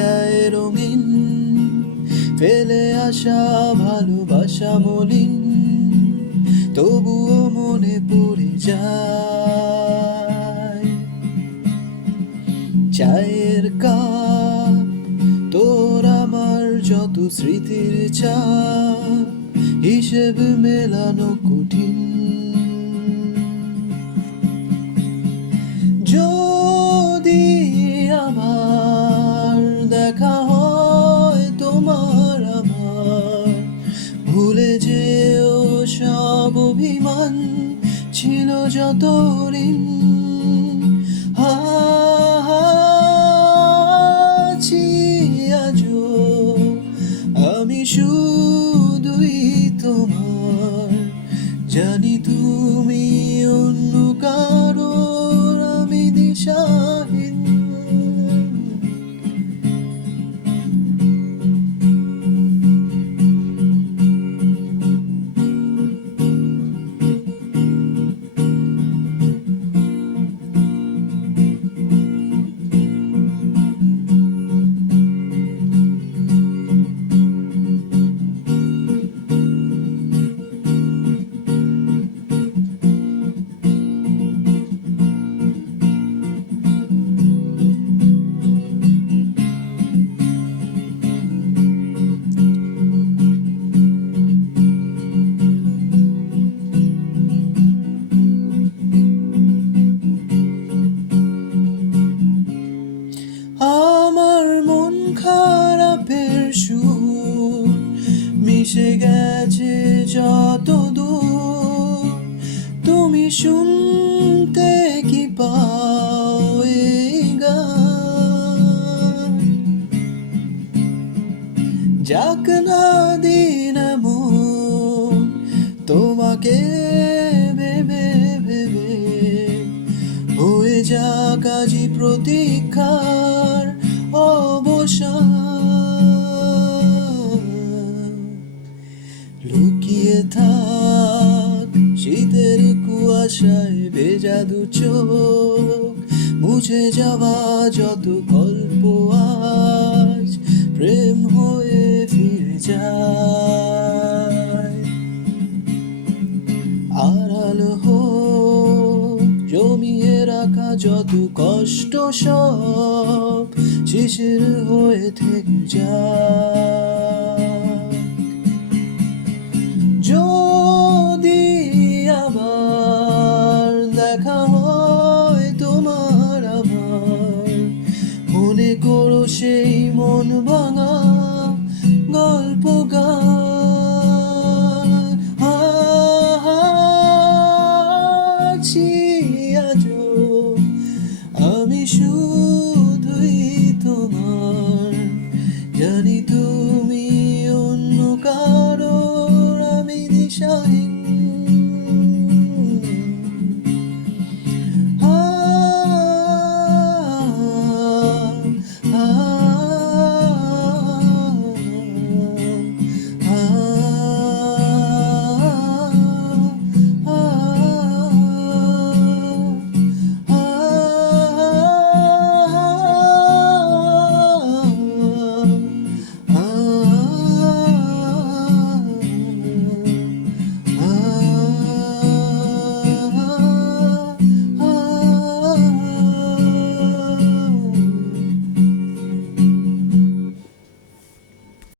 যায় রঙিন, ফেলে আসা ভালোবাসা মলিন, তবুও মনে পড়ে যায়। চায়ের কাপ, তোর আমার যত স্মৃতির চাপ, হিসেব মেলানো কঠিন। যদি আমার দেখা হয় তোমার আমার, ভুলে যেও সব অভিমান, ছিল যত ঋণ। আছি আজও আমি শুধুই তোমার, জানি তুমি অন্য কারোর, আমি দিশাহীন। আমার মন খারাপের সুর মিশে গেছে যত দূর, তুমি শুনতে কি পাও এই গান? যাক না দিন এমন, তোমাকে ভেবে ভেবে, হয়ে যাক আজই প্রতীক্ষার অবসান। লুকিয়ে থাক শীতের কুয়াশায় ভেজা দু চোখ, মুছে যাওয়া যত গল্প আজ প্রেম হয়ে ফিরে যায়। আড়াল হোক জমিয়ে রাখা যত কষ্ট, সব শিশির হয়ে থেকে যায়। যদি আবার দেখা হয় তোমার আমার, মনে করো সেই মন ভাঙা গল্প গান। আছি আজও আমি শুধুই তোমার, জানি তো